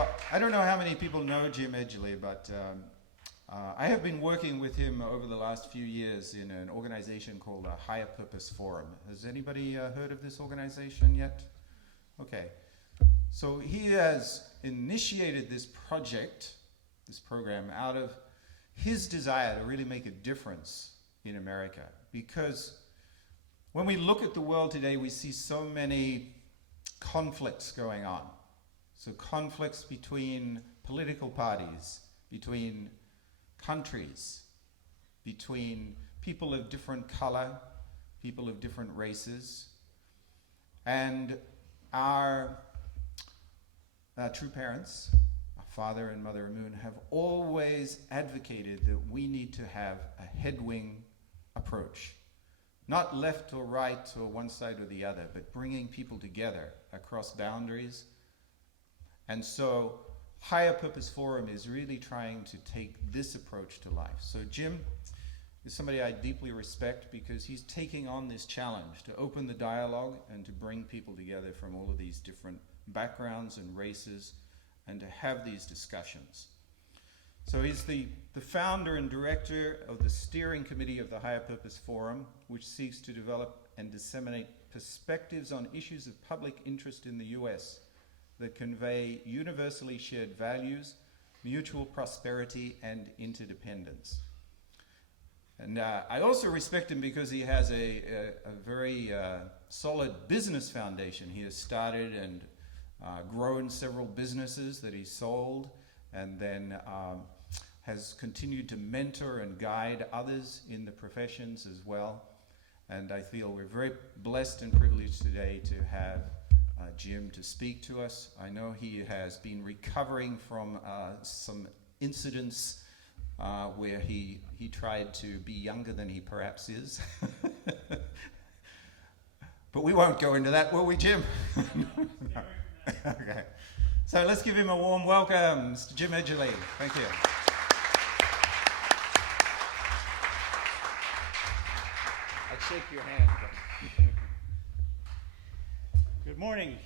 So I don't know how many people know Jim Edgerly, but I have been working with him over the last few years in an organization called a Higher Purpose Forum. Has anybody heard of this organization yet? Okay. So he has initiated this project, this program, out of his desire to really make a difference in America. Because when we look at the world today, we see so many conflicts going on. So conflicts between political parties, between countries, between people of different color, people of different races. And our true parents, our father and mother Moon, have always advocated that we need to have a headwing approach. Not left or right or one side or the other, but bringing people together across boundaries. And so Higher Purpose Forum is really trying to take this approach to life. So Jim is somebody I deeply respect because he's taking on this challenge to open the dialogue and to bring people together from all of these different backgrounds and races and to have these discussions. So he's the founder and director of the steering committee of the Higher Purpose Forum, which seeks to develop and disseminate perspectives on issues of public interest in the US that convey universally shared values, mutual prosperity, and interdependence. And I also respect him because he has a very solid business foundation. He has started and grown several businesses that he sold, and then has continued to mentor and guide others in the professions as well. And I feel we're very blessed and privileged today to have Jim to speak to us. I know he has been recovering from some incidents where he tried to be younger than he perhaps is. But we won't go into that, will we, Jim? No. Okay. So let's give him a warm welcome, Mr. Jim Edgerly. Thank you. I'd shake your hand. Good morning.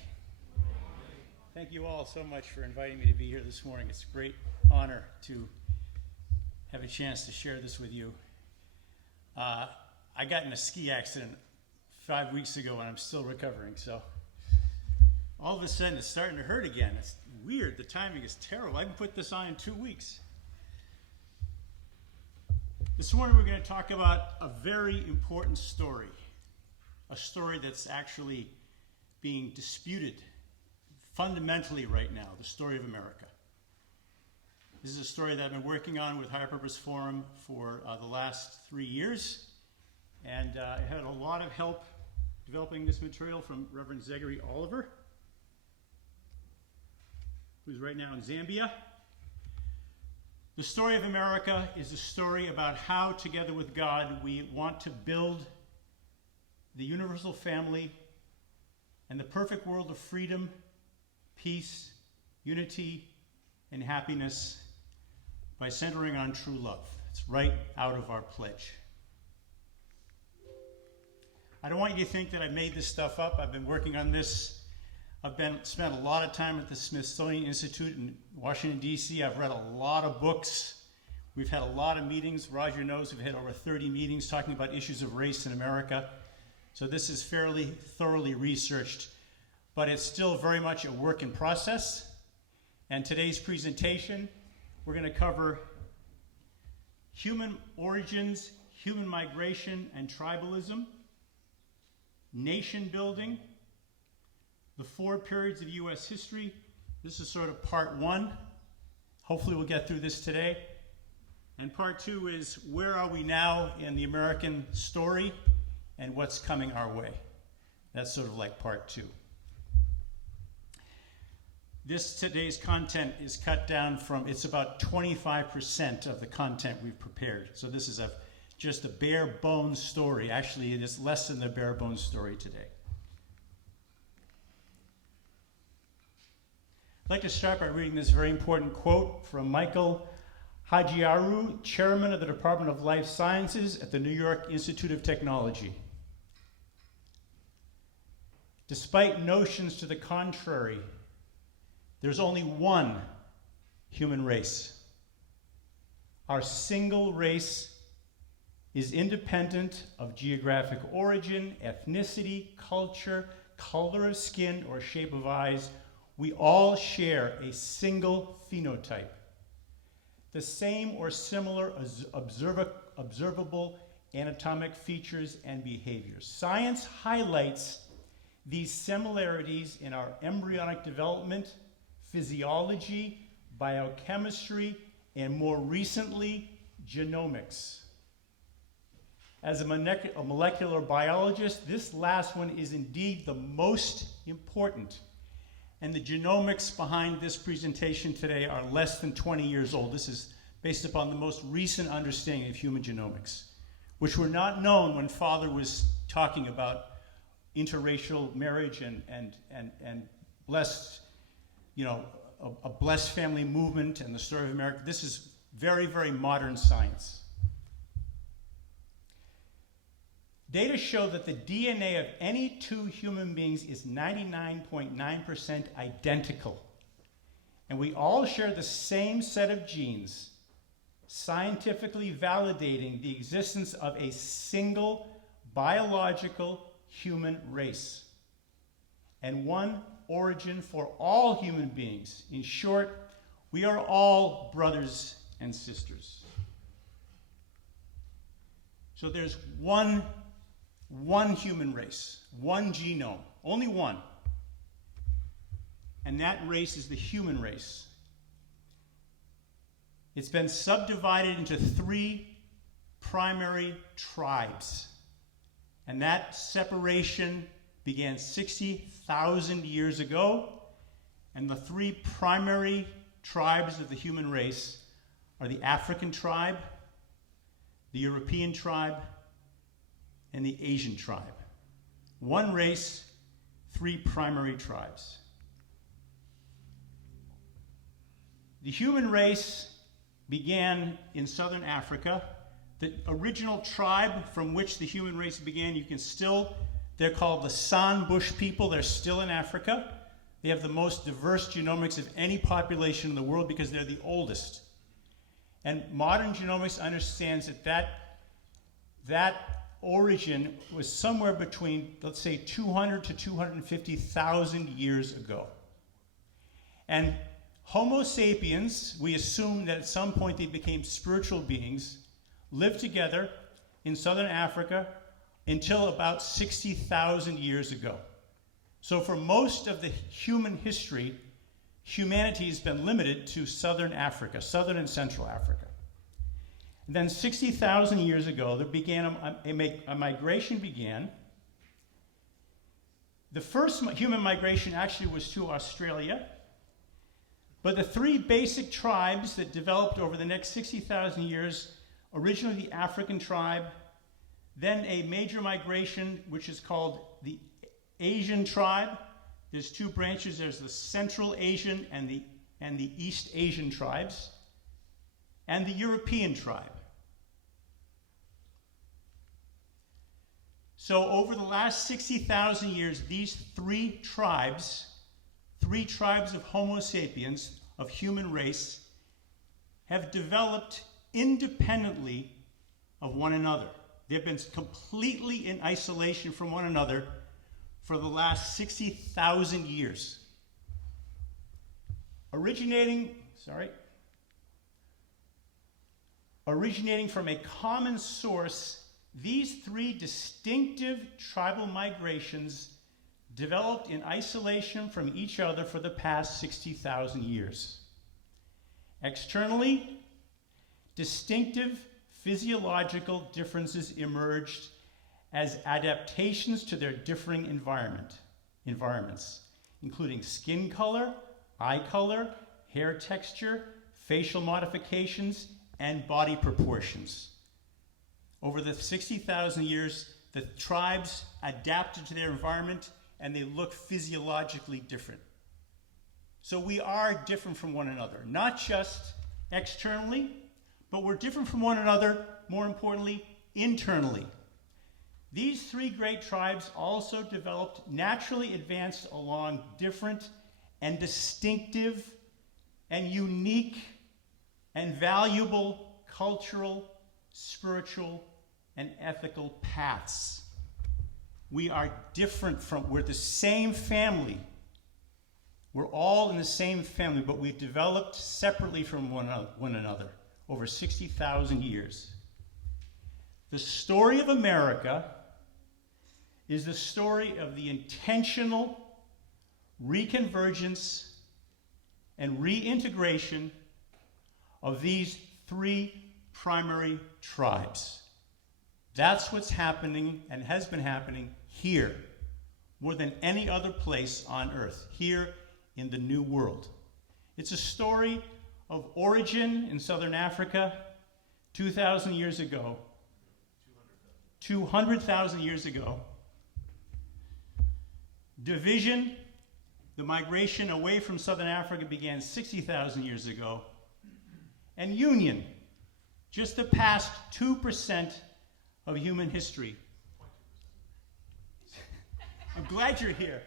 Thank you all so much for inviting me to be here this morning. It's a great honor to have a chance to share this with you. I got in a ski accident 5 weeks ago and I'm still recovering, so all of a sudden it's starting to hurt again. It's weird. The timing is terrible. I can put this on in 2 weeks. This morning we're going to talk about a very important story, a story that's actually being disputed fundamentally right now, the story of America. This is a story that I've been working on with Higher Purpose Forum for the last 3 years, and I had a lot of help developing this material from Reverend Edgerly Oliver, who's right now in Zambia. The story of America is a story about how, together with God, we want to build the universal family and the perfect world of freedom, peace, unity, and happiness by centering on true love. It's right out of our pledge. I don't want you to think that I made this stuff up. I've been working on this. I've spent a lot of time at the Smithsonian Institute in Washington, D.C. I've read a lot of books. We've had a lot of meetings. Roger knows we've had over 30 meetings talking about issues of race in America. So this is fairly thoroughly researched, but it's still very much a work in process. And today's presentation, we're going to cover human origins, human migration and tribalism, nation building, the 4 periods of U.S. history. This is sort of part 1. Hopefully we'll get through this today. And part 2 is where are we now in the American story and what's coming our way. That's sort of like part 2. Today's content is cut down from, it's about 25% of the content we've prepared. So this is just a bare bones story. Actually, it is less than the bare bones story today. I'd like to start by reading this very important quote from Michael Hajiaru, chairman of the Department of Life Sciences at the New York Institute of Technology. Despite notions to the contrary, There's only one human race. Our single race is independent of geographic origin, ethnicity, culture, color of skin, or shape of eyes. We all share a single phenotype. The same or similar observable anatomic features and behaviors. Science highlights these similarities in our embryonic development, physiology, biochemistry, and more recently, genomics. As a molecular biologist, this last one is indeed the most important. And the genomics behind this presentation today are less than 20 years old. This is based upon the most recent understanding of human genomics, which were not known when Father was talking about interracial marriage and blessed, a blessed family movement and the story of America. This is very, very modern science. Data show that the DNA of any two human beings is 99.9% identical. And we all share the same set of genes, scientifically validating the existence of a single biological human race and one origin for all human beings. In short, we are all brothers and sisters. So there's one human race, one genome, only one. And that race is the human race. It's been subdivided into 3 primary tribes. And that separation began 60,000 years ago. And the 3 primary tribes of the human race are the African tribe, the European tribe, and the Asian tribe. One race, 3 primary tribes. The human race began in southern Africa. The original tribe from which the human race began, they're called the San Bush people. They're still in Africa. They have the most diverse genomics of any population in the world because they're the oldest. And modern genomics understands that origin was somewhere between, let's say, 200 to 250,000 years ago. And Homo sapiens, we assume that at some point they became spiritual beings, lived together in southern Africa until about 60,000 years ago. So for most of the human history, humanity has been limited to southern Africa, southern and central Africa. And then 60,000 years ago, there began a migration began. The first human migration actually was to Australia. But the 3 basic tribes that developed over the next 60,000 years, originally the African tribe, then a major migration which is called the Asian tribe. There's 2 branches. There's the Central Asian and the East Asian tribes, and the European tribe. So over the last 60,000 years, these 3 tribes of Homo sapiens, of human race, have developed independently of one another. They've been completely in isolation from one another for the last 60,000 years. Originating from a common source, these 3 distinctive tribal migrations developed in isolation from each other for the past 60,000 years. Externally, distinctive physiological differences emerged as adaptations to their differing environments, including skin color, eye color, hair texture, facial modifications, and body proportions. Over the 60,000 years, the tribes adapted to their environment and they look physiologically different. So we are different from one another, not just externally, but we're different from one another, more importantly, internally. These 3 great tribes also developed, naturally advanced along different and distinctive and unique and valuable cultural, spiritual, and ethical paths. We are different we're the same family. We're all in the same family, but we've developed separately from one another over 60,000 years. The story of America is the story of the intentional reconvergence and reintegration of these three primary tribes. That's what's happening and has been happening here more than any other place on earth, here in the New World. It's a story of origin in southern Africa 2,000 years ago, 200,000 years ago. Division, the migration away from southern Africa began 60,000 years ago. And union, just the past 2% of human history. I'm glad you're here.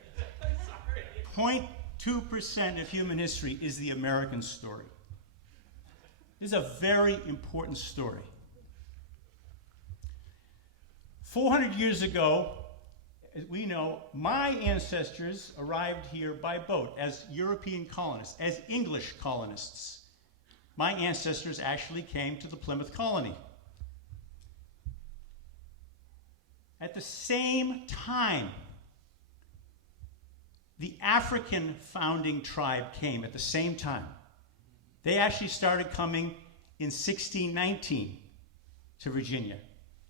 0.2% of human history is the American story. This is a very important story. 400 years ago, as we know, my ancestors arrived here by boat as European colonists, as English colonists. My ancestors actually came to the Plymouth colony. At the same time, the African founding tribe came at the same time. They actually started coming in 1619 to Virginia.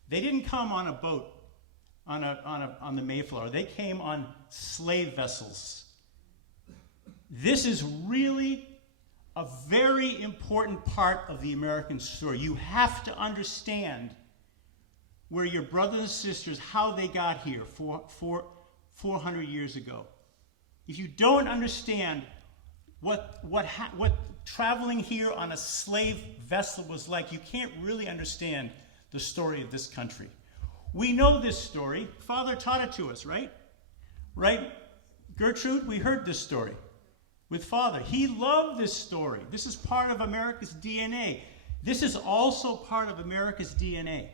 They didn't come on a boat on the Mayflower. They came on slave vessels. This is really a very important part of the American story. You have to understand where your brothers and sisters, how they got here 400 years ago. If you don't understand what traveling here on a slave vessel was like, you can't really understand the story of this country. We know this story. Father taught it to us, right? Right, Gertrude? We heard this story with Father. He loved this story. This is part of America's DNA. This is also part of America's DNA.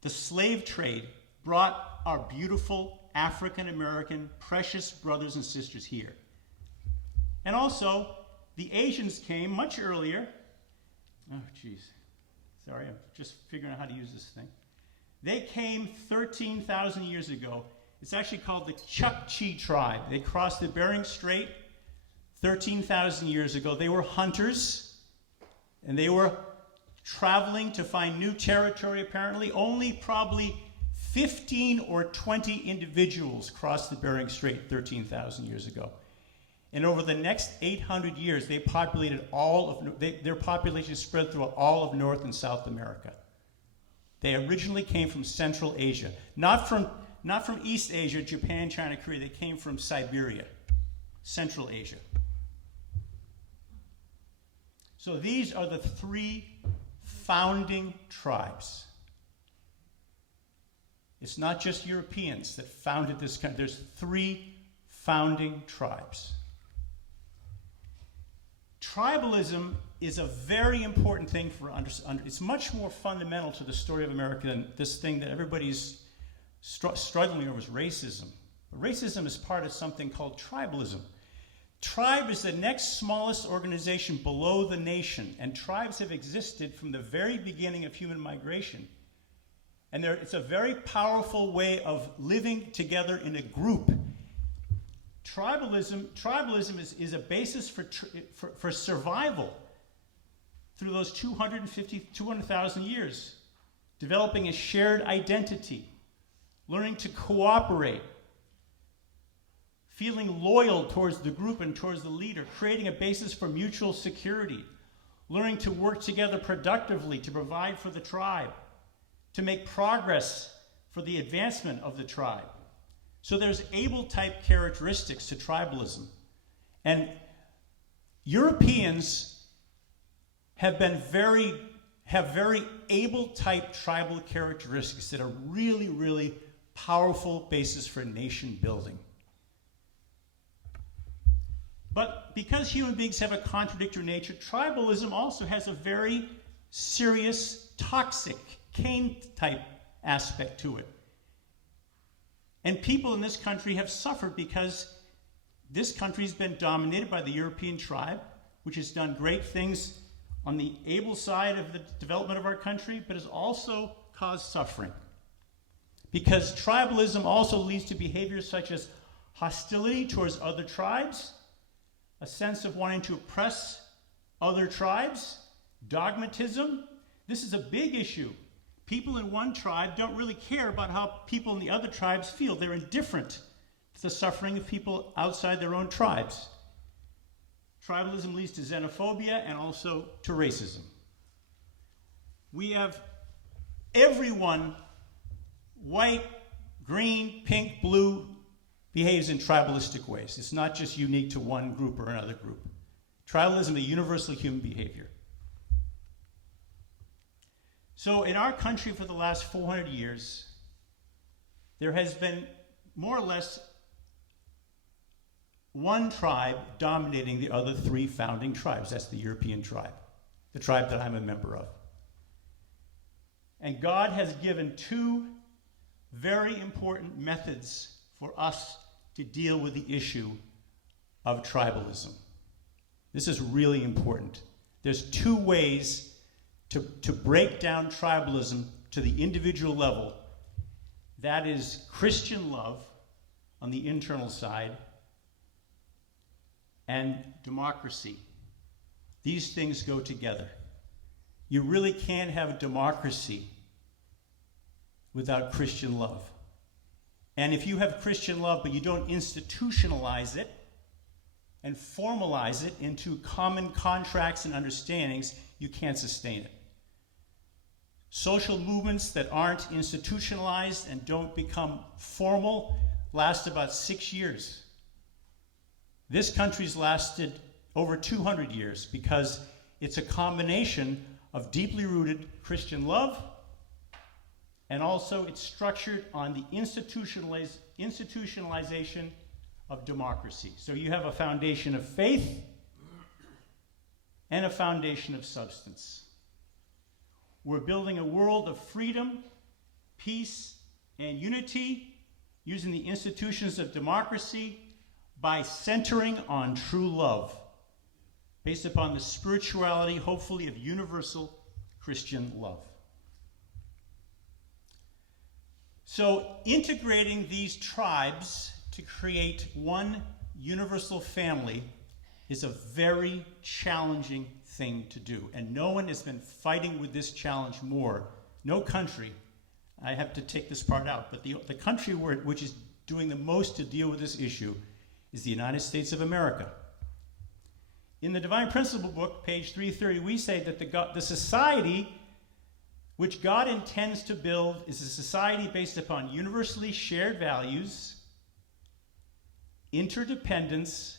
The slave trade brought our beautiful African-American precious brothers and sisters here. And also, the Asians came much earlier. Oh, geez. Sorry, I'm just figuring out how to use this thing. They came 13,000 years ago. It's actually called the Chukchi tribe. They crossed the Bering Strait 13,000 years ago. They were hunters, and they were traveling to find new territory, apparently. Only probably 15 or 20 individuals crossed the Bering Strait 13,000 years ago. And over the next 800 years, they populated their population spread throughout all of North and South America. They originally came from Central Asia, not from East Asia, Japan, China, Korea. They came from Siberia, Central Asia. So these are the three founding tribes. It's not just Europeans that founded this country. There's three founding tribes. Tribalism is a very important thing for it's much more fundamental to the story of America than this thing that everybody's struggling over is racism. Racism is part of something called tribalism. Tribe is the next smallest organization below the nation, and tribes have existed from the very beginning of human migration. And it's a very powerful way of living together in a group. Tribalism is a basis for survival through those 200,000 years, developing a shared identity, learning to cooperate, feeling loyal towards the group and towards the leader, creating a basis for mutual security, learning to work together productively to provide for the tribe, to make progress for the advancement of the tribe. So there's able-type characteristics to tribalism. And Europeans have very able-type tribal characteristics that are really, really powerful basis for nation building. But because human beings have a contradictory nature, tribalism also has a very serious, toxic, Cain-type aspect to it. And people in this country have suffered because this country's been dominated by the European tribe, which has done great things on the able side of the development of our country, but has also caused suffering. Because tribalism also leads to behaviors such as hostility towards other tribes, a sense of wanting to oppress other tribes, dogmatism. This is a big issue. People in one tribe don't really care about how people in the other tribes feel. They're indifferent to the suffering of people outside their own tribes. Tribalism leads to xenophobia and also to racism. We have everyone, white, green, pink, blue, behaves in tribalistic ways. It's not just unique to one group or another group. Tribalism is a universal human behavior. So in our country for the last 400 years, there has been more or less one tribe dominating the other three founding tribes. That's the European tribe, the tribe that I'm a member of. And God has given two very important methods for us to deal with the issue of tribalism. This is really important. There's two ways to break down tribalism to the individual level. That is Christian love on the internal side and democracy. These things go together. You really can't have a democracy without Christian love. And if you have Christian love but you don't institutionalize it and formalize it into common contracts and understandings, you can't sustain it. Social movements that aren't institutionalized and don't become formal last about 6 years. This country's lasted over 200 years because it's a combination of deeply rooted Christian love, and also it's structured on the institutionalization of democracy. So you have a foundation of faith and a foundation of substance. We're building a world of freedom, peace, and unity using the institutions of democracy by centering on true love, based upon the spirituality, hopefully, of universal Christian love. So integrating these tribes to create one universal family is a very challenging thing to do. And no one has been fighting with this challenge more. No country, I have to take this part out, but the country which is doing the most to deal with this issue is the United States of America. In the Divine Principle book, page 330, we say that the society which God intends to build is a society based upon universally shared values, interdependence,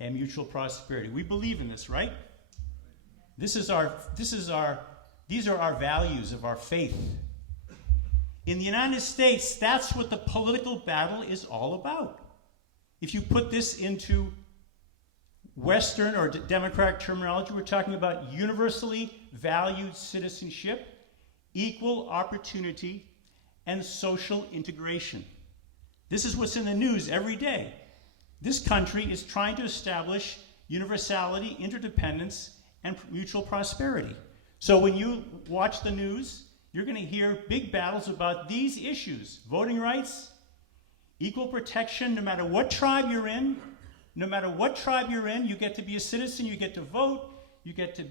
and mutual prosperity. We believe in this, right? These are our values of our faith. In the United States, that's what the political battle is all about. If you put this into Western or democratic terminology, we're talking about universally valued citizenship, equal opportunity, and social integration. This is what's in the news every day. This country is trying to establish universality, interdependence, and mutual prosperity. So when you watch the news, you're going to hear big battles about these issues: voting rights, equal protection, no matter what tribe you're in. No matter what tribe you're in, you get to be a citizen, you get to vote, you get to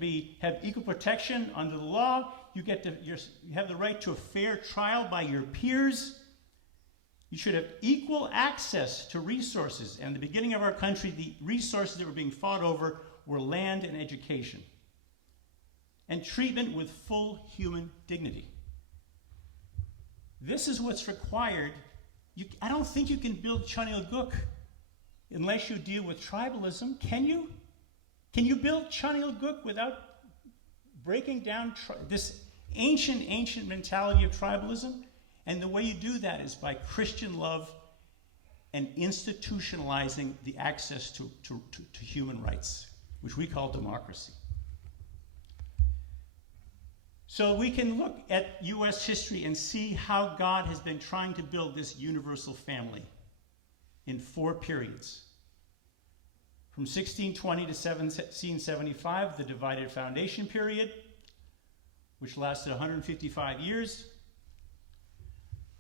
have equal protection under the law, you have the right to a fair trial by your peers. You should have equal access to resources. And at the beginning of our country, the resources that were being fought over were land and education. And treatment with full human dignity. This is what's required. I don't think you can build Chunilguk unless you deal with tribalism. Can you? Can you build Chunilguk without breaking down this ancient mentality of tribalism? And the way you do that is by Christian love and institutionalizing the access to human rights, which we call democracy. So we can look at U.S. history and see how God has been trying to build this universal family in 4 periods. From 1620 to 1775, the divided foundation period, which lasted 155 years.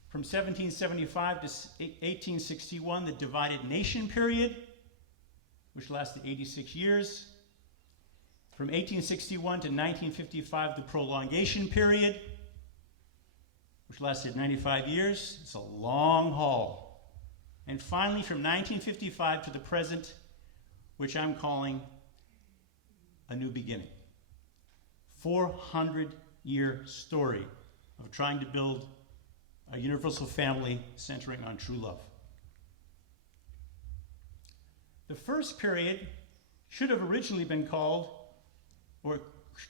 From 1775 to 1861, the divided nation period, which lasted 86 years. From 1861 to 1955, the prolongation period, which lasted 95 years. It's a long haul. And finally, from 1955 to the present, which I'm calling a new beginning. 400-year story of trying to build a universal family centering on true love. The first period should have originally been called, or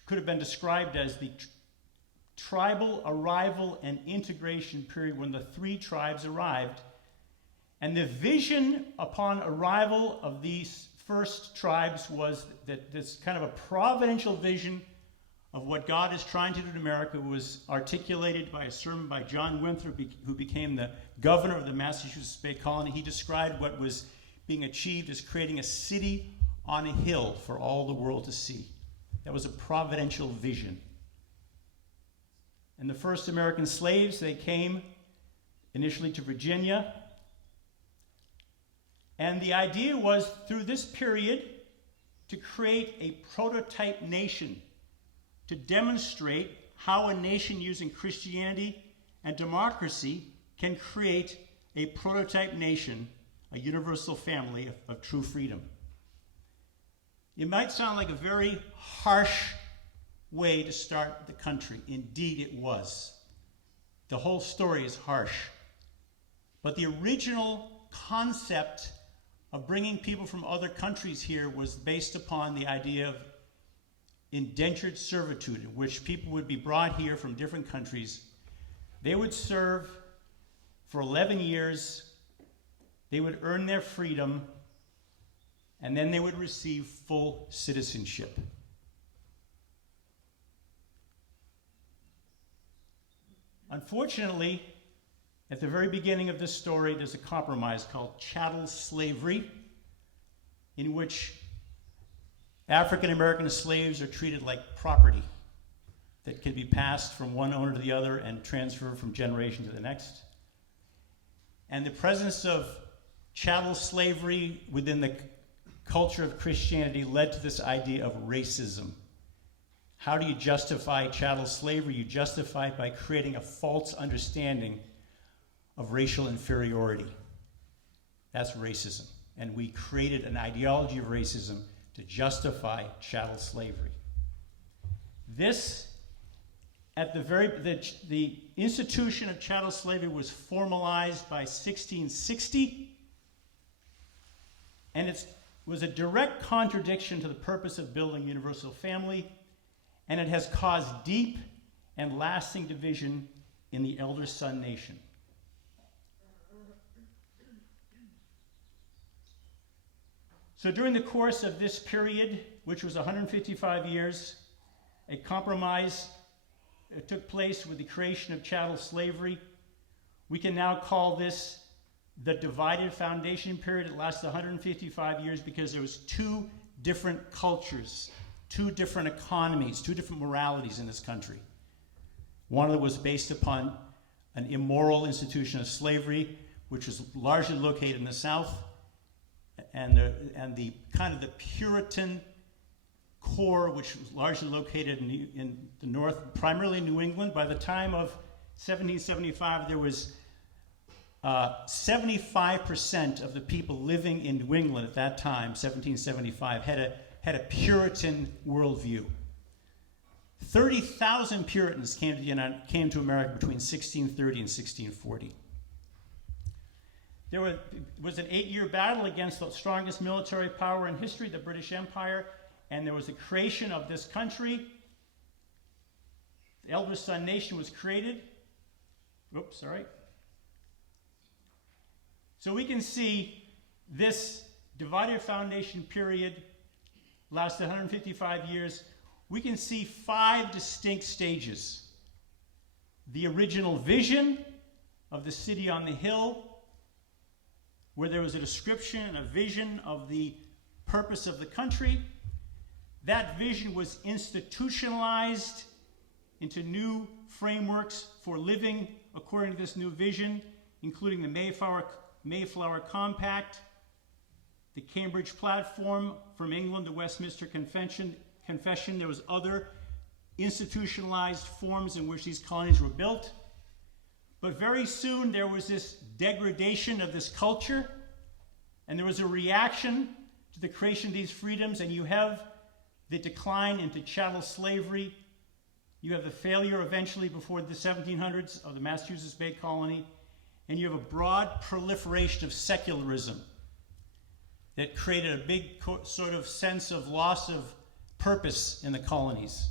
could have been described as the tribal arrival and integration period, when the 3 tribes arrived. And the vision upon arrival of these first tribes was that this kind of a providential vision of what God is trying to do in America was articulated by a sermon by John Winthrop, who became the governor of the Massachusetts Bay Colony. He described what was being achieved as creating a city on a hill for all the world to see. That was a providential vision. And the first American slaves, they came initially to Virginia. And the idea was, through this period, to create a prototype nation, to demonstrate how a nation using Christianity and democracy can create a prototype nation, a universal family of true freedom. It might sound like a very harsh way to start the country. Indeed, it was. The whole story is harsh. But the original concept of bringing people from other countries here was based upon the idea of indentured servitude, in which people would be brought here from different countries. They would serve for 11 years. They would earn their freedom, and then they would receive full citizenship. Unfortunately, at the very beginning of this story, there's a compromise called chattel slavery, in which African American slaves are treated like property that can be passed from one owner to the other and transferred from generation to the next. And the presence of chattel slavery within the culture of Christianity led to this idea of racism. How do you justify chattel slavery? You justify it by creating a false understanding of racial inferiority. That's racism. And we created an ideology of racism to justify chattel slavery. This, at the institution of chattel slavery was formalized by 1660, and it was a direct contradiction to the purpose of building universal family, and it has caused deep and lasting division in the elder son nation. So during the course of this period, which was 155 years, a compromise took place with the creation of chattel slavery. We can now call this the divided foundation period. It lasted 155 years because there was 2 different cultures, 2 different economies, 2 different moralities in this country. One of them was based upon an immoral institution of slavery, which was largely located in the South, and the kind of the Puritan core, which was largely located in the North, primarily New England. By the time of 1775, there was 75% of the people living in New England at that time, 1775, had a Puritan worldview. 30,000 Puritans came to America between 1630 and 1640. There was an 8-year battle against the strongest military power in history, the British Empire, and there was the creation of this country. The elder son nation was created. So we can see this divided foundation period lasted 155 years. We can see 5 distinct stages. The original vision of the city on the hill, where there was a description and a vision of the purpose of the country. That vision was institutionalized into new frameworks for living according to this new vision, including the Mayflower Compact, the Cambridge Platform from England, the Westminster Confession. There was other institutionalized forms in which these colonies were built. But very soon there was this degradation of this culture, and there was a reaction to the creation of these freedoms, and you have the decline into chattel slavery. You have the failure eventually before the 1700s of the Massachusetts Bay Colony, and you have a broad proliferation of secularism that created a big sort of sense of loss of purpose in the colonies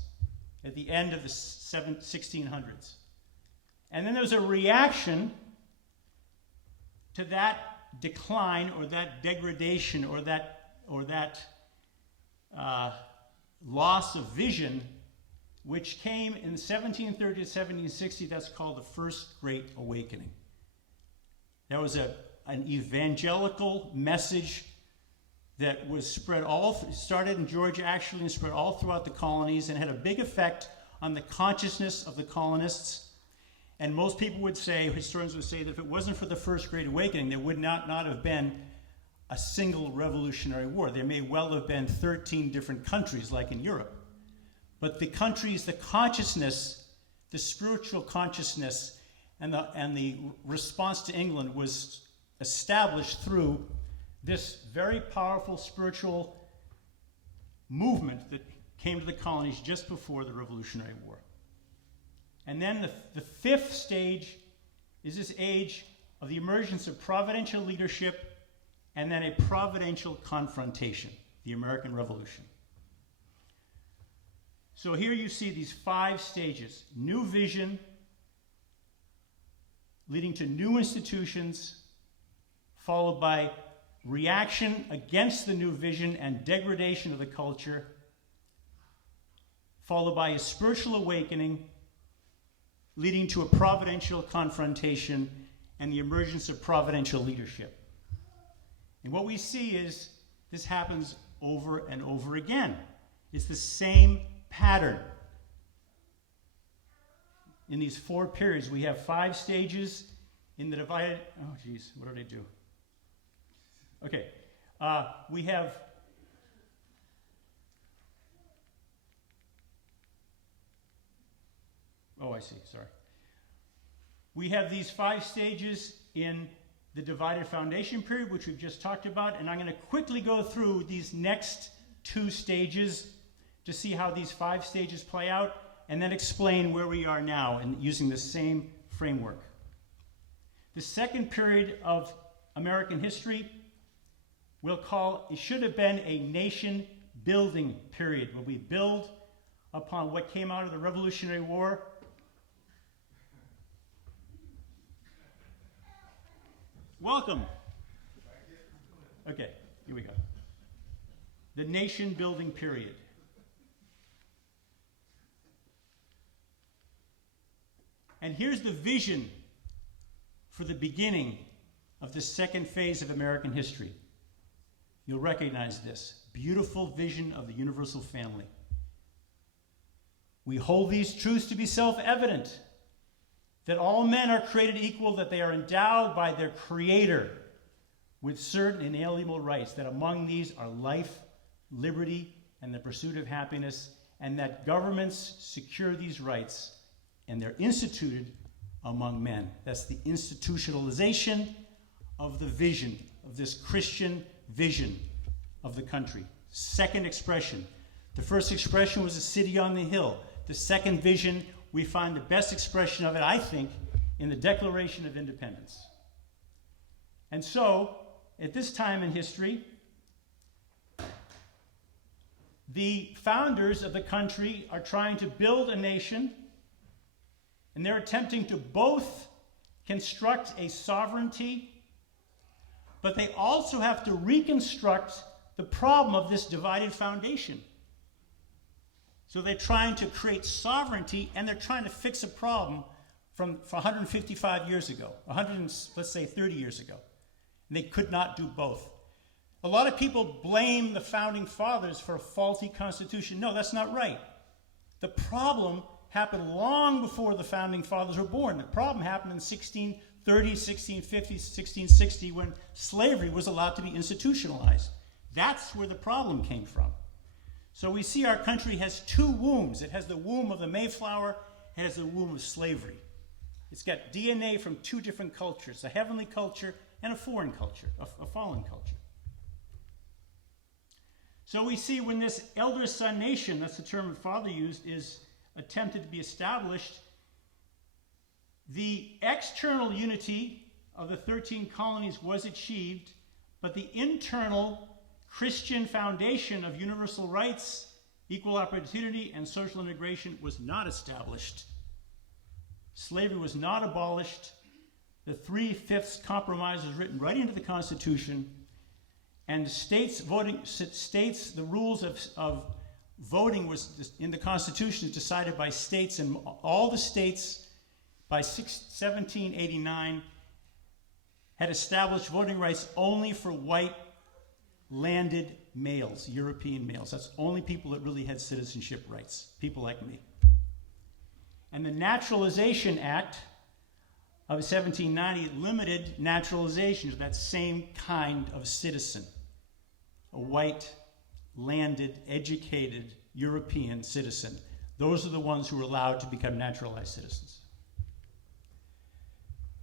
at the end of the 1600s. And then there's a reaction to that decline or that degradation or that loss of vision, which came in 1730 to 1760. That's called the First Great Awakening. There was an evangelical message that was started in Georgia actually and spread all throughout the colonies and had a big effect on the consciousness of the colonists. And most people would say, historians would say, that if it wasn't for the First Great Awakening, there would not have been a single revolutionary war. There may well have been 13 different countries, like in Europe. But the countries, the consciousness, the spiritual consciousness, and the response to England was established through this very powerful spiritual movement that came to the colonies just before the Revolutionary War. And then the 5th stage is this age of the emergence of providential leadership and then a providential confrontation, the American Revolution. So here you see these 5 stages. New vision, leading to new institutions, followed by reaction against the new vision and degradation of the culture, followed by a spiritual awakening, leading to a providential confrontation and the emergence of providential leadership. And what we see is this happens over and over again. It's the same pattern. In these 4 periods, we have 5 stages in the divided... Oh, geez, what did I do? Okay, we have... Oh, I see, sorry. We have these 5 stages in the divided foundation period, which we've just talked about, and I'm going to quickly go through these next 2 stages to see how these 5 stages play out, and then explain where we are now and using the same framework. The second period of American history we'll call, it should have been a nation building period, where we build upon what came out of the Revolutionary War. Welcome. Okay, here we go. The nation building period. And here's the vision for the beginning of the second phase of American history. You'll recognize this. Beautiful vision of the universal family. We hold these truths to be self-evident, that all men are created equal, that they are endowed by their Creator with certain inalienable rights, that among these are life, liberty, and the pursuit of happiness, and that governments secure these rights, and they're instituted among men. That's the institutionalization of the vision, of this Christian vision of the country. Second expression. The first expression was a city on the hill. The second vision, we find the best expression of it, I think, in the Declaration of Independence. And so, at this time in history, the founders of the country are trying to build a nation, and they're attempting to both construct a sovereignty but they also have to reconstruct the problem of this divided foundation. So they're trying to create sovereignty, and they're trying to fix a problem from 155 years ago, let's say 30 years ago. And they could not do both. A lot of people blame the founding fathers for a faulty constitution. No, that's not right. The problem happened long before the founding fathers were born. The problem happened in 1630, 1650, 1660, when slavery was allowed to be institutionalized. That's where the problem came from. So we see our country has two wombs. It has the womb of the Mayflower, it has the womb of slavery. It's got DNA from two different cultures, a heavenly culture and a foreign culture, a fallen culture. So we see when this elder son nation, that's the term my father used, is attempted to be established, the external unity of the 13 colonies was achieved, but the internal Christian foundation of universal rights, equal opportunity, and social integration was not established. Slavery was not abolished. The 3/5 compromise was written right into the Constitution, and the rules of voting was in the Constitution decided by states, and all the states by 1789 had established voting rights only for white landed males, European males. That's only people that really had citizenship rights, people like me. And the Naturalization Act of 1790 limited naturalization to that same kind of citizen, a white, landed, educated European citizen. Those are the ones who were allowed to become naturalized citizens.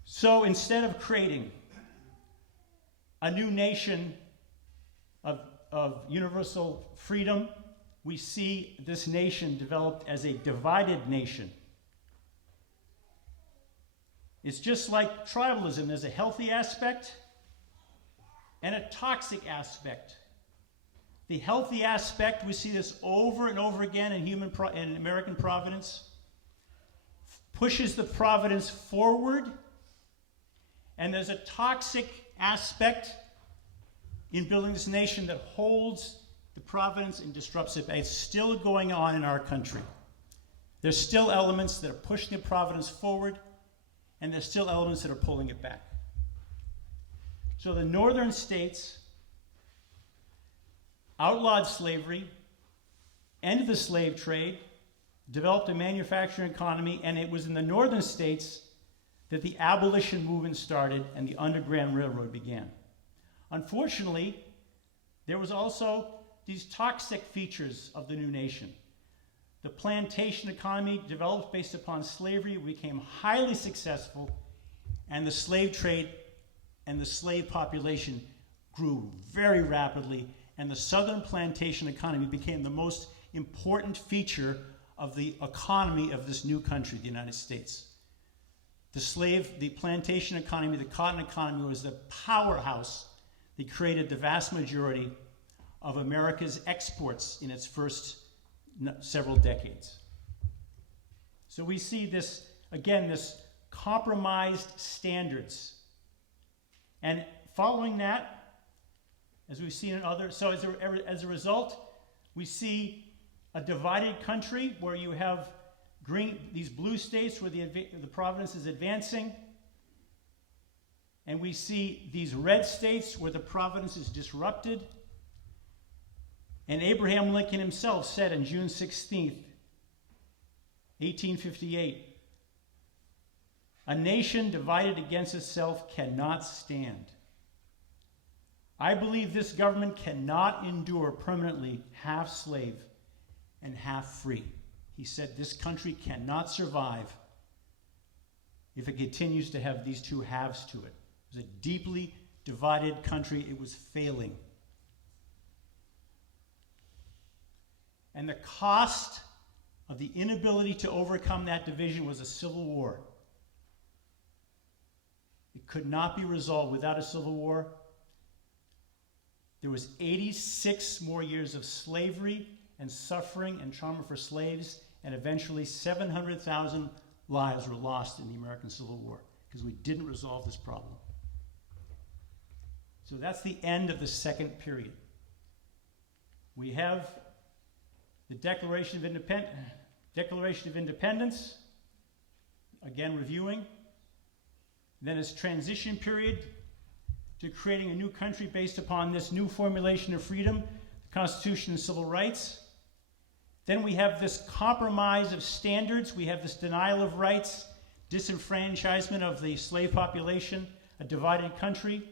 So instead of creating a new nation of universal freedom, we see this nation developed as a divided nation. It's just like tribalism. There's a healthy aspect and a toxic aspect. The healthy aspect, we see this over and over again in American Providence, pushes the Providence forward, and there's a toxic aspect in building this nation that holds the Providence and disrupts it. It's still going on in our country. There's still elements that are pushing the Providence forward, and there's still elements that are pulling it back. So the northern states outlawed slavery, ended the slave trade, developed a manufacturing economy, and it was in the northern states that the abolition movement started and the Underground Railroad began. Unfortunately, there was also these toxic features of the new nation. The plantation economy developed based upon slavery, became highly successful, and the slave trade and the slave population grew very rapidly, and the southern plantation economy became the most important feature of the economy of this new country, the United States. The plantation economy, the cotton economy was the powerhouse that created the vast majority of America's exports in its first several decades. So we see this, again, this compromised standards. And following that, as we've seen in other, so as a result, we see a divided country where you have these blue states where the Providence is advancing, and we see these red states where the Providence is disrupted. And Abraham Lincoln himself said on June 16th, 1858, "A nation divided against itself cannot stand. I believe this government cannot endure permanently half slave and half free." He said this country cannot survive if it continues to have these two halves to it. It was a deeply divided country. It was failing. And the cost of the inability to overcome that division was a civil war. It could not be resolved without a civil war. There was 86 more years of slavery and suffering and trauma for slaves, and eventually 700,000 lives were lost in the American Civil War because we didn't resolve this problem. So that's the end of the second period. We have the Declaration of Independence, again reviewing. Then its transition period to creating a new country based upon this new formulation of freedom, the Constitution and civil rights. Then we have this compromise of standards. We have this denial of rights, disenfranchisement of the slave population, a divided country.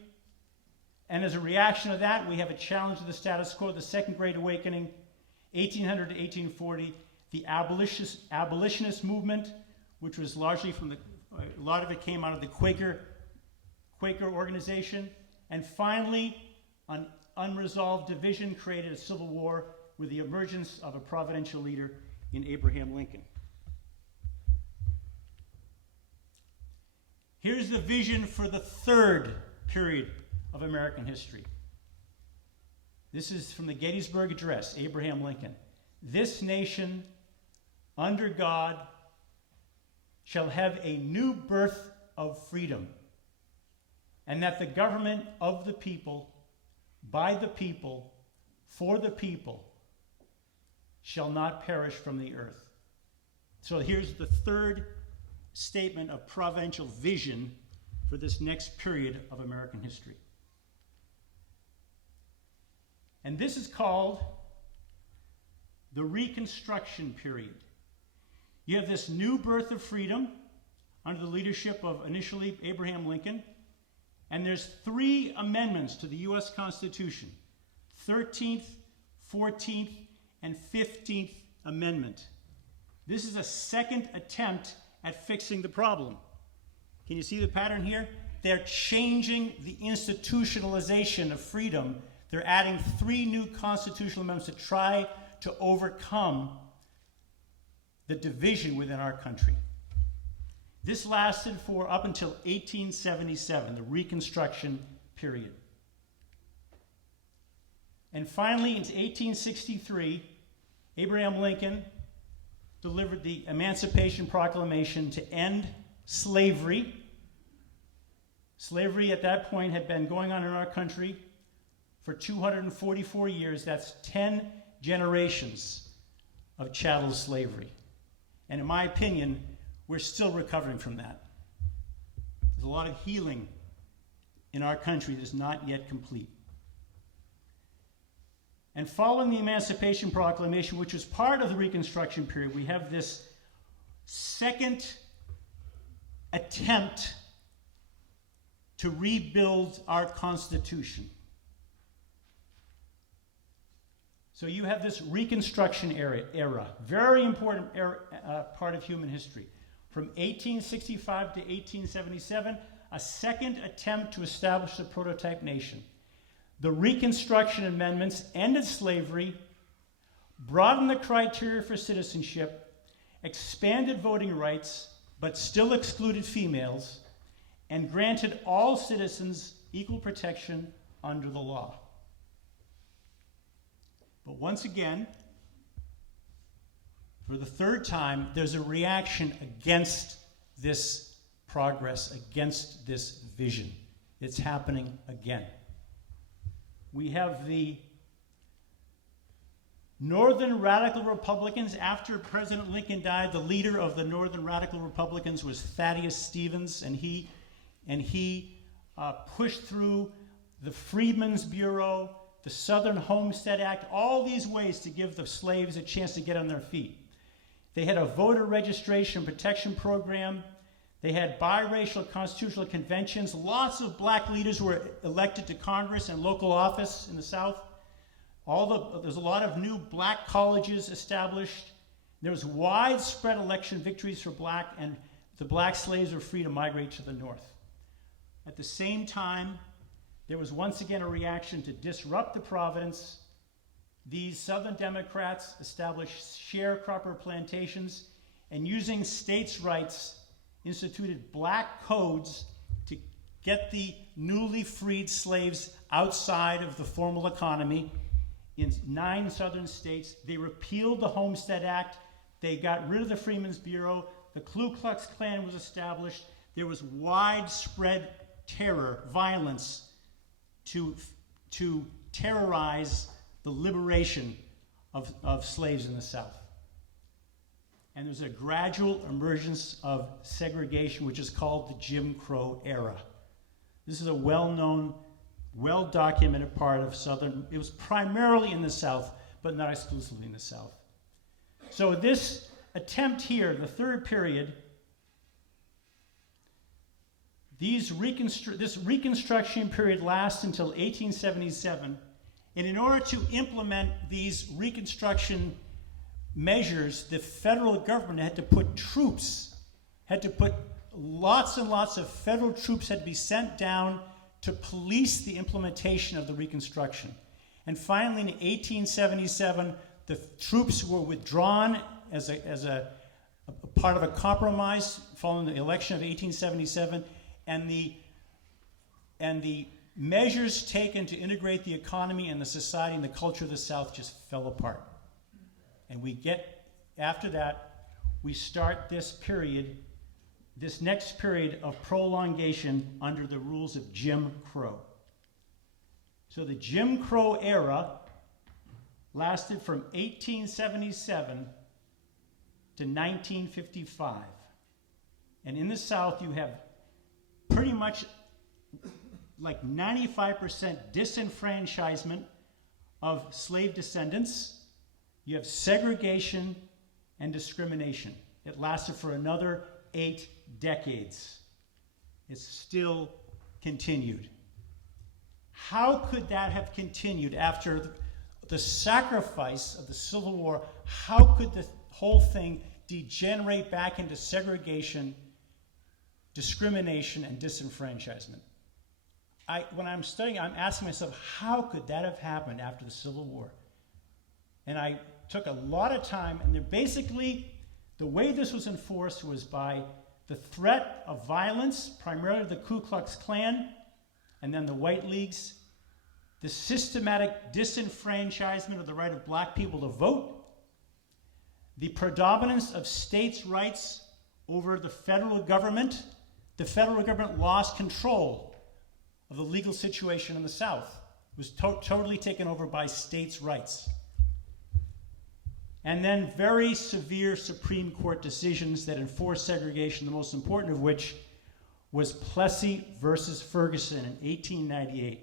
And as a reaction to that, we have a challenge to the status quo, the Second Great Awakening, 1800 to 1840, the abolitionist movement, which was largely a lot of it came out of the Quaker organization. And finally, an unresolved division created a civil war with the emergence of a providential leader in Abraham Lincoln. Here's the vision for the third period of American history. This is from the Gettysburg Address, Abraham Lincoln. This nation, under God, shall have a new birth of freedom, and that the government of the people, by the people, for the people, shall not perish from the earth. So here's the third statement of providential vision for this next period of American history. And this is called the Reconstruction period. You have this new birth of freedom under the leadership of initially Abraham Lincoln, and there's 3 amendments to the U.S. Constitution, 13th, 14th, and 15th Amendment. This is a second attempt at fixing the problem. Can you see the pattern here? They're changing the institutionalization of freedom. They're adding 3 new constitutional amendments to try to overcome the division within our country. This lasted for up until 1877, the Reconstruction period. And finally, in 1863, Abraham Lincoln delivered the Emancipation Proclamation to end slavery. Slavery at that point had been going on in our country for 244 years. That's 10 generations of chattel slavery. And in my opinion, we're still recovering from that. There's a lot of healing in our country that's not yet complete. And following the Emancipation Proclamation, which was part of the Reconstruction period, we have this second attempt to rebuild our Constitution. So you have this Reconstruction era, very important part of human history. From 1865 to 1877, a second attempt to establish the prototype nation. The Reconstruction Amendments ended slavery, broadened the criteria for citizenship, expanded voting rights, but still excluded females, and granted all citizens equal protection under the law. But once again, for the third time, there's a reaction against this progress, against this vision. It's happening again. We have the Northern Radical Republicans. After President Lincoln died, the leader of the Northern Radical Republicans was Thaddeus Stevens, and he pushed through the Freedmen's Bureau, the Southern Homestead Act, all these ways to give the slaves a chance to get on their feet. They had a voter registration protection program. They had biracial constitutional conventions. Lots of black leaders were elected to Congress and local office in the South. There's a lot of new black colleges established. There was widespread election victories for black, and the black slaves were free to migrate to the North. At the same time, there was once again a reaction to disrupt the Providence. These Southern Democrats established sharecropper plantations, and using states' rights, instituted black codes to get the newly freed slaves outside of the formal economy in 9 southern states. They repealed the Homestead Act. They got rid of the Freedmen's Bureau. The Ku Klux Klan was established. There was widespread terror, violence to terrorize the liberation of slaves in the South. And there's a gradual emergence of segregation, which is called the Jim Crow era. This is a well-known, well-documented part of Southern. It was primarily in the South, but not exclusively in the South. So this attempt here, the third period, this Reconstruction period lasts until 1877, and in order to implement these Reconstruction measures, the federal government had to put lots and lots of federal troops had to be sent down to police the implementation of the Reconstruction. And finally, in 1877, the troops were withdrawn as a part of a compromise following the election of 1877, and the measures taken to integrate the economy and the society and the culture of the South just fell apart. And after that, we start this next period of prolongation under the rules of Jim Crow. So the Jim Crow era lasted from 1877 to 1955. And in the South, you have pretty much like 95% disenfranchisement of slave descendants. You have segregation and discrimination. It lasted for another 8 decades. It still continued. How could that have continued after the sacrifice of the Civil War? How could the whole thing degenerate back into segregation, discrimination, and disenfranchisement? When I'm studying, I'm asking myself, how could that have happened after the Civil War? And I took a lot of time, and basically, the way this was enforced was by the threat of violence, primarily the Ku Klux Klan, and then the White Leagues, the systematic disenfranchisement of the right of black people to vote, the predominance of states' rights over the federal government. The federal government lost control of the legal situation in the South. It was totally taken over by states' rights. And then very severe Supreme Court decisions that enforced segregation, the most important of which was Plessy versus Ferguson in 1898,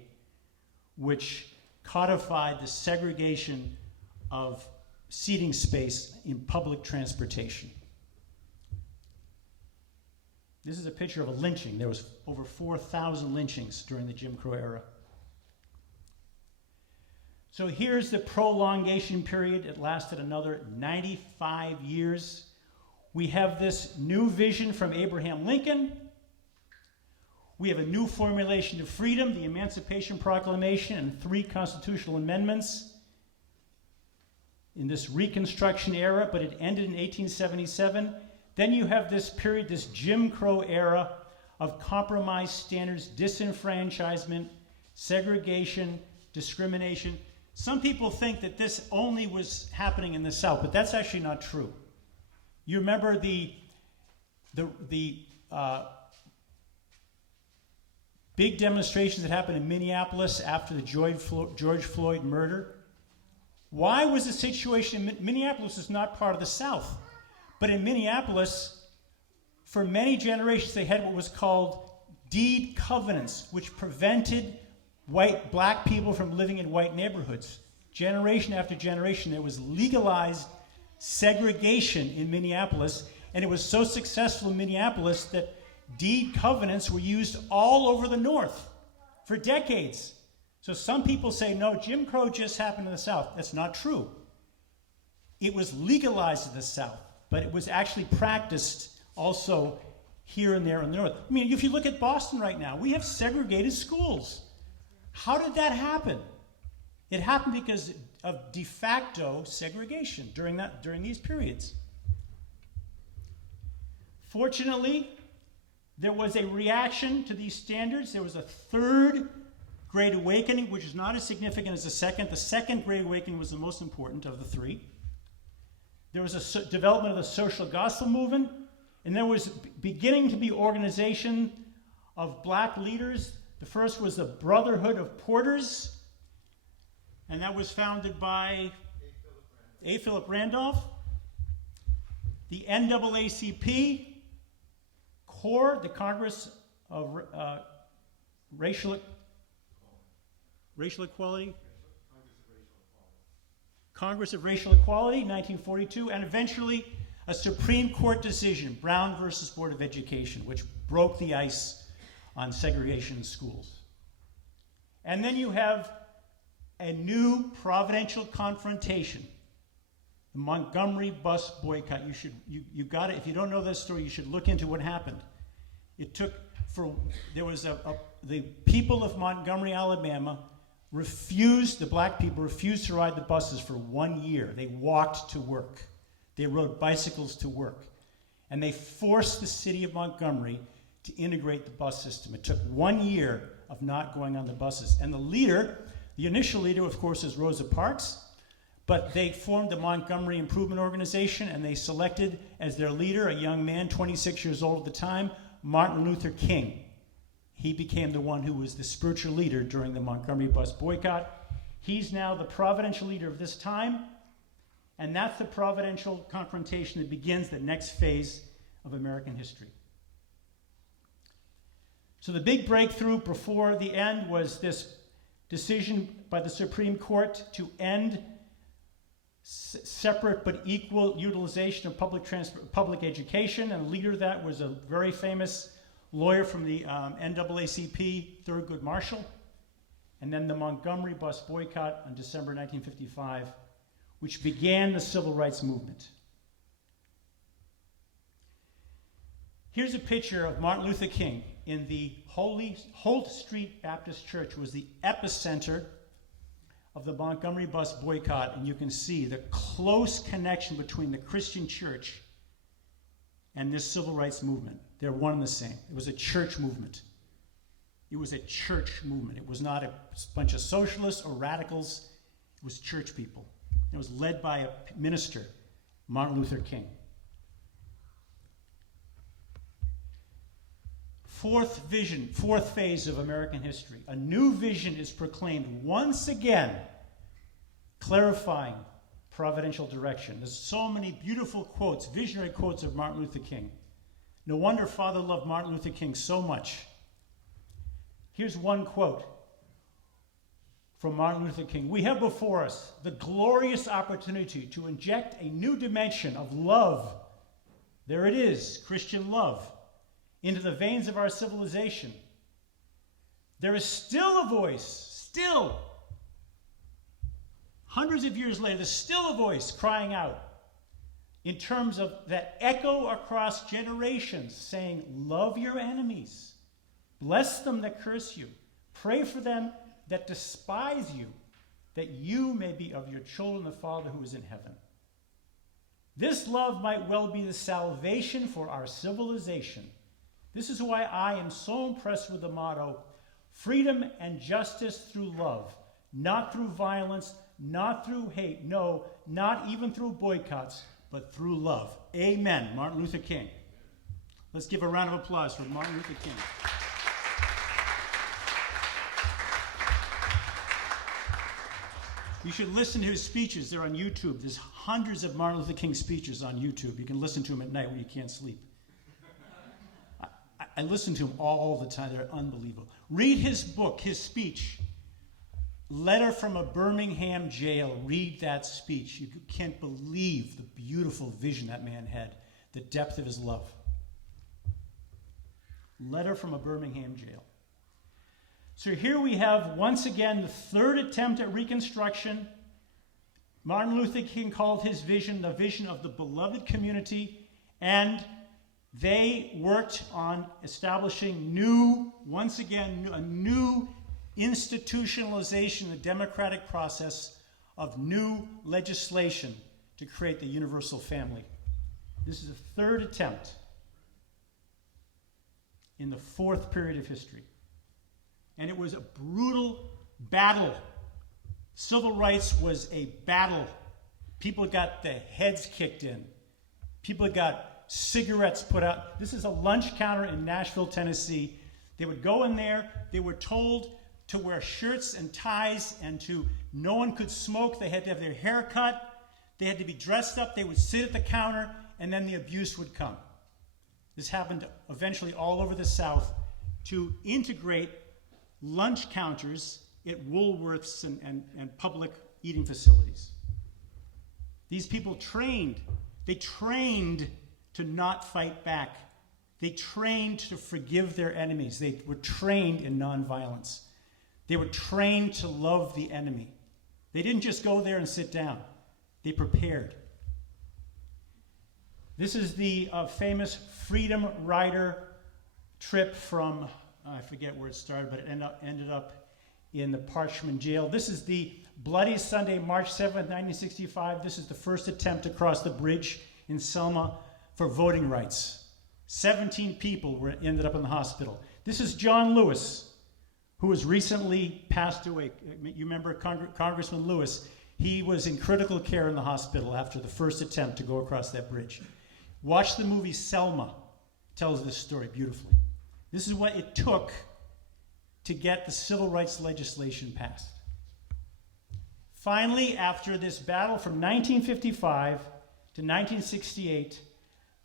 which codified the segregation of seating space in public transportation. This is a picture of a lynching. There was over 4,000 lynchings during the Jim Crow era. So here's the prolongation period. It lasted another 95 years. We have this new vision from Abraham Lincoln. We have a new formulation of freedom, the Emancipation Proclamation, and 3 constitutional amendments in this Reconstruction era, but it ended in 1877. Then you have this period, this Jim Crow era of compromise standards, disenfranchisement, segregation, discrimination. Some people think that this only was happening in the South, but that's actually not true. You remember the big demonstrations that happened in Minneapolis after the George Floyd murder? Why was the situation in Minneapolis is not part of the South? But in Minneapolis, for many generations, they had what was called deed covenants, which prevented black people from living in white neighborhoods. Generation after generation, there was legalized segregation in Minneapolis, and it was so successful in Minneapolis that deed covenants were used all over the North for decades. So some people say, no, Jim Crow just happened in the South. That's not true. It was legalized in the South, but it was actually practiced also here and there in the North. I mean, if you look at Boston right now, we have segregated schools. How did that happen? It happened because of de facto segregation during these periods. Fortunately, there was a reaction to these standards. There was a third Great Awakening, which is not as significant as the second. The second Great Awakening was the most important of the 3. There was a development of the social gospel movement, and there was beginning to be organization of black leaders. The first was the Brotherhood of Porters, and that was founded by A. Philip Randolph. The NAACP, CORE, the Congress of Racial Equality. Congress of Racial Equality, 1942, and eventually a Supreme Court decision, Brown versus Board of Education, which broke the ice on segregation in schools. And then you have a new providential confrontation, the Montgomery bus boycott. You got it. If you don't know this story, you should look into what happened. The people of Montgomery, Alabama, the black people refused to ride the buses for 1 year. They walked to work. They rode bicycles to work. And they forced the city of Montgomery to integrate the bus system. It took 1 year of not going on the buses. And the initial leader, of course, is Rosa Parks, but they formed the Montgomery Improvement Organization, and they selected as their leader a young man, 26 years old at the time, Martin Luther King. He became the one who was the spiritual leader during the Montgomery bus boycott. He's now the providential leader of this time, and that's the providential confrontation that begins the next phase of American history. So the big breakthrough before the end was this decision by the Supreme Court to end separate but equal utilization of public education, and the leader of that was a very famous lawyer from the NAACP, Thurgood Marshall. And then the Montgomery bus boycott on December 1955, which began the civil rights movement. Here's a picture of Martin Luther King in the Holt Street Baptist Church, was the epicenter of the Montgomery bus boycott, and you can see the close connection between the Christian church and this civil rights movement. They're one and the same. It was a church movement. It was a church movement. It was not a bunch of socialists or radicals. It was church people. It was led by a minister, Martin Luther King. Fourth phase of American history. A new vision is proclaimed once again, clarifying providential direction. There's so many beautiful quotes, visionary quotes of Martin Luther King. No wonder Father loved Martin Luther King so much. Here's one quote from Martin Luther King. "We have before us the glorious opportunity to inject a new dimension of love," there it is, Christian love, "into the veins of our civilization. There is still a voice, hundreds of years later, there's still a voice crying out in terms of that echo across generations, saying, love your enemies, bless them that curse you, pray for them that despise you, that you may be of your children the Father who is in heaven. This love might well be the salvation for our civilization. This is why I am so impressed with the motto, freedom and justice through love, not through violence, not through hate, no, not even through boycotts, but through love." Amen. Martin Luther King. Let's give a round of applause for Martin Luther King. You should listen to his speeches. They're on YouTube. There's hundreds of Martin Luther King speeches on YouTube. You can listen to them at night when you can't sleep. I listen to him all the time. They're unbelievable. Read his book, his speech, Letter from a Birmingham Jail. Read that speech. You can't believe the beautiful vision that man had, the depth of his love. Letter from a Birmingham Jail. So here we have, once again, the third attempt at Reconstruction. Martin Luther King called his vision the vision of the beloved community, and they worked on establishing a new institutionalization, the democratic process of new legislation to create the universal family. This is the third attempt in the fourth period of history. And it was a brutal battle. Civil rights was a battle. People got their heads kicked in. People got cigarettes put out. This is a lunch counter in Nashville, Tennessee. They would go in there, they were told to wear shirts and ties and no one could smoke, they had to have their hair cut, they had to be dressed up, they would sit at the counter, and then the abuse would come. This happened eventually all over the South to integrate lunch counters at Woolworths and public eating facilities. These people trained. They trained to not fight back. They trained to forgive their enemies. They were trained in nonviolence. They were trained to love the enemy. They didn't just go there and sit down. They prepared. This is the famous Freedom Rider trip from, I forget where it started, but it ended up in the Parchman jail. This is the Bloody Sunday, March 7th, 1965. This is the first attempt to cross the bridge in Selma for voting rights. 17 people ended up in the hospital. This is John Lewis, who has recently passed away. You remember Congressman Lewis? He was in critical care in the hospital after the first attempt to go across that bridge. Watch the movie Selma. Tells this story beautifully. This is what it took to get the civil rights legislation passed. Finally, after this battle from 1955 to 1968,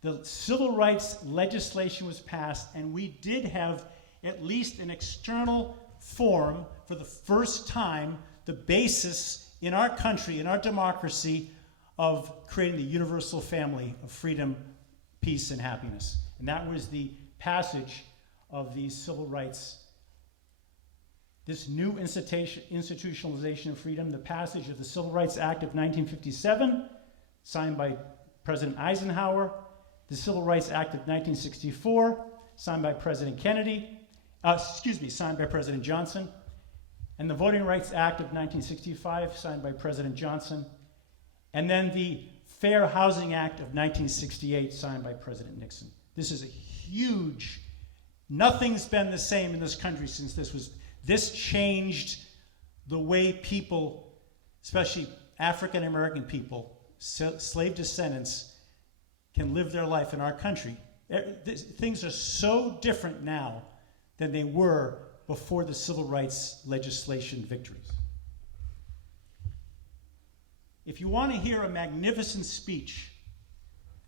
the civil rights legislation was passed, and we did have at least an external form for the first time, the basis in our country, in our democracy, of creating the universal family of freedom, peace, and happiness. And that was the passage of these civil rights. This new institutionalization of freedom, the passage of the Civil Rights Act of 1957, signed by President Eisenhower, the Civil Rights Act of 1964, signed by President signed by President Johnson, and the Voting Rights Act of 1965, signed by President Johnson, and then the Fair Housing Act of 1968, signed by President Nixon. This is a huge, nothing's been the same in this country since this changed the way people, especially African American people, slave descendants, can live their life in our country. Things are so different now than they were before the civil rights legislation victories. If you want to hear a magnificent speech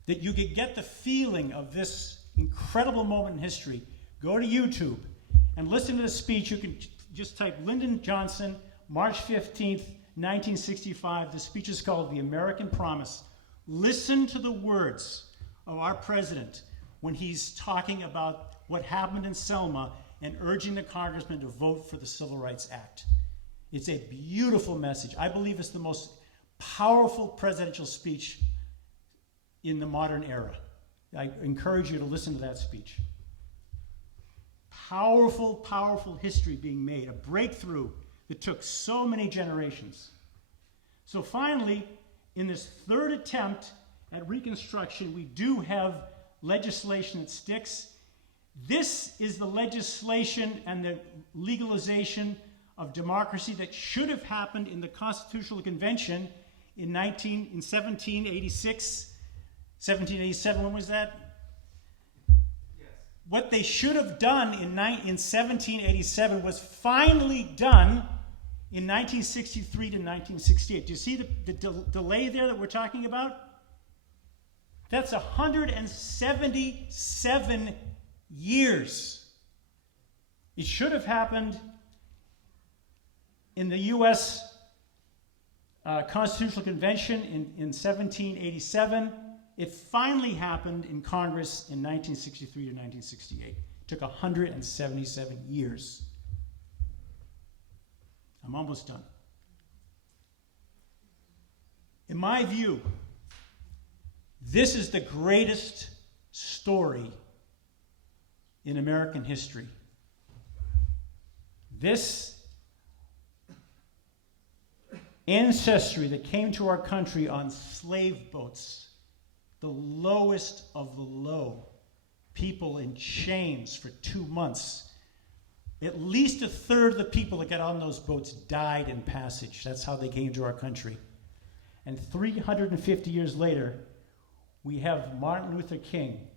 that you could get the feeling of this incredible moment in history, go to YouTube and listen to the speech. You can just type Lyndon Johnson, March 15th, 1965. The speech is called The American Promise. Listen to the words of our president when he's talking about what happened in Selma and urging the congressman to vote for the Civil Rights Act. It's a beautiful message. I believe it's the most powerful presidential speech in the modern era. I encourage you to listen to that speech. Powerful, powerful history being made, a breakthrough that took so many generations. So finally, in this third attempt at Reconstruction, we do have legislation that sticks. This is the legislation and the legalization of democracy that should have happened in the Constitutional Convention in 1786, 1787, when was that? Yes. What they should have done in 1787 was finally done in 1963 to 1968. Do you see the delay there that we're talking about? That's 177 years. It should have happened in the U.S. Constitutional Convention in 1787. It finally happened in Congress in 1963 to 1968. It took 177 years. I'm almost done. In my view, this is the greatest story in American history. This ancestry that came to our country on slave boats, the lowest of the low, people in chains for 2 months. At least a third of the people that got on those boats died in passage. That's how they came to our country. And 350 years later, we have Martin Luther King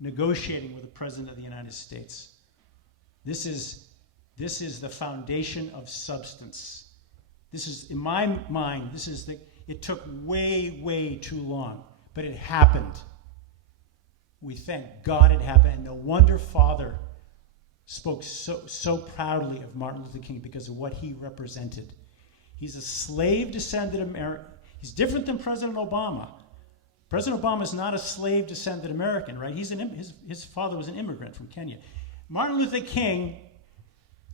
negotiating with the President of the United States. This is the foundation of substance. This is, in my mind, it took way, way too long, but it happened. We thank God it happened, and no wonder Father spoke so proudly of Martin Luther King because of what he represented. He's a slave-descended American. He's different than President Obama. President Obama is not a slave-descended American, right? His father was an immigrant from Kenya. Martin Luther King,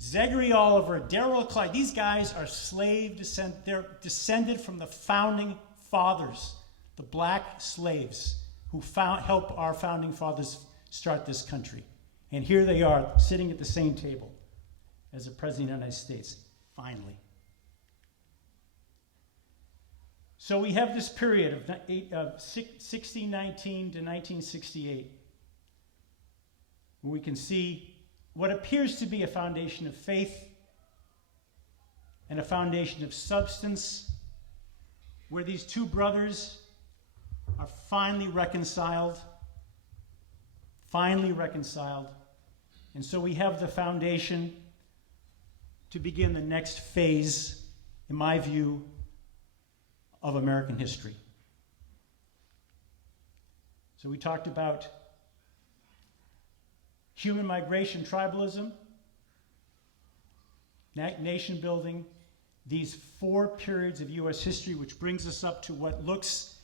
Zachary Oliver, Darrell Clyde, these guys are slave descent. They're descended from the founding fathers, the black slaves who helped our founding fathers start this country. And here they are sitting at the same table as the President of the United States, finally. So we have this period of 1619 to 1968, where we can see what appears to be a foundation of faith and a foundation of substance, where these two brothers are finally reconciled. And so we have the foundation to begin the next phase, in my view, of American history. So we talked about human migration, tribalism, nation building, these 4 periods of U.S. history, which brings us up to what looks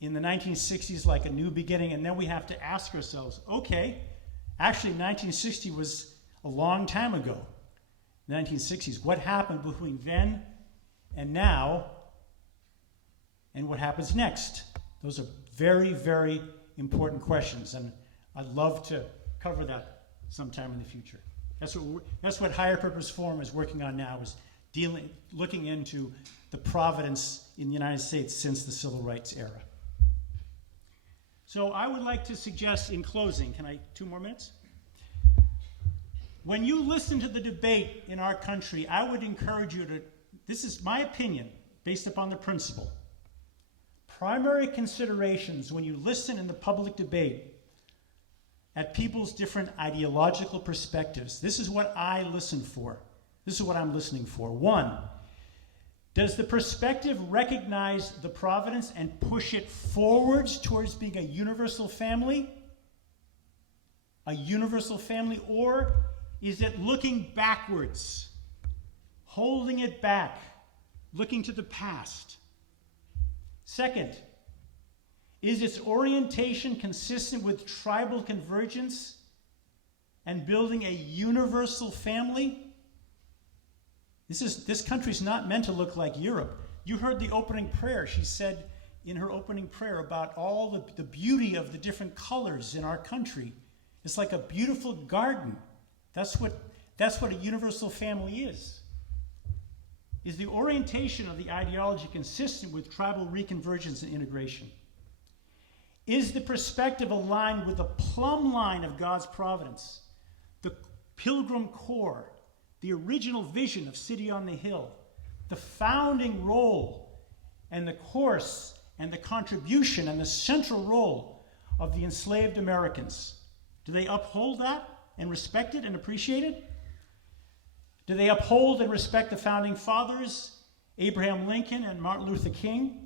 in the 1960s like a new beginning. And then we have to ask ourselves, okay, actually 1960 was a long time ago, the 1960s. What happened between then and now, and what happens next? Those are very, very important questions, and I'd love to cover that sometime in the future. That's what Higher Purpose Forum is working on now, is looking into the providence in the United States since the Civil Rights era. So I would like to suggest in closing, 2 more minutes? When you listen to the debate in our country, I would encourage you to, this is my opinion, based upon the principle. Primary considerations when you listen in the public debate at people's different ideological perspectives. This is what I listen for. This is what I'm listening for. 1, does the perspective recognize the providence and push it forwards towards being a universal family? A universal family? Or is it looking backwards, holding it back, looking to the past? 2nd, is its orientation consistent with tribal convergence and building a universal family? This country's not meant to look like Europe. You heard the opening prayer. She said in her opening prayer about all the beauty of the different colors in our country. It's like a beautiful garden. That's what a universal family is. Is the orientation of the ideology consistent with tribal reconvergence and integration? Is the perspective aligned with the plumb line of God's providence, the pilgrim core, the original vision of City on the Hill, the founding role and the course and the contribution and the central role of the enslaved Americans? Do they uphold that and respect it and appreciate it? Do they uphold and respect the founding fathers, Abraham Lincoln and Martin Luther King?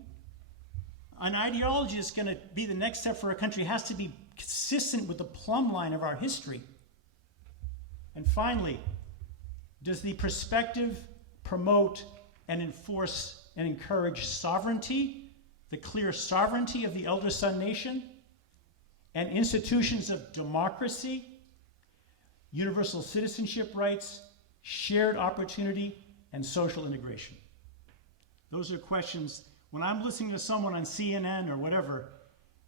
An ideology that's going to be the next step for our country has to be consistent with the plumb line of our history. And finally, does the perspective promote and enforce and encourage sovereignty, the clear sovereignty of the elder son nation, and institutions of democracy, universal citizenship rights, shared opportunity, and social integration? Those are questions. When I'm listening to someone on CNN or whatever,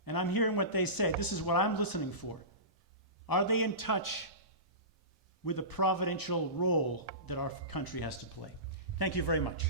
and I'm hearing what they say, this is what I'm listening for. Are they in touch with the providential role that our country has to play? Thank you very much.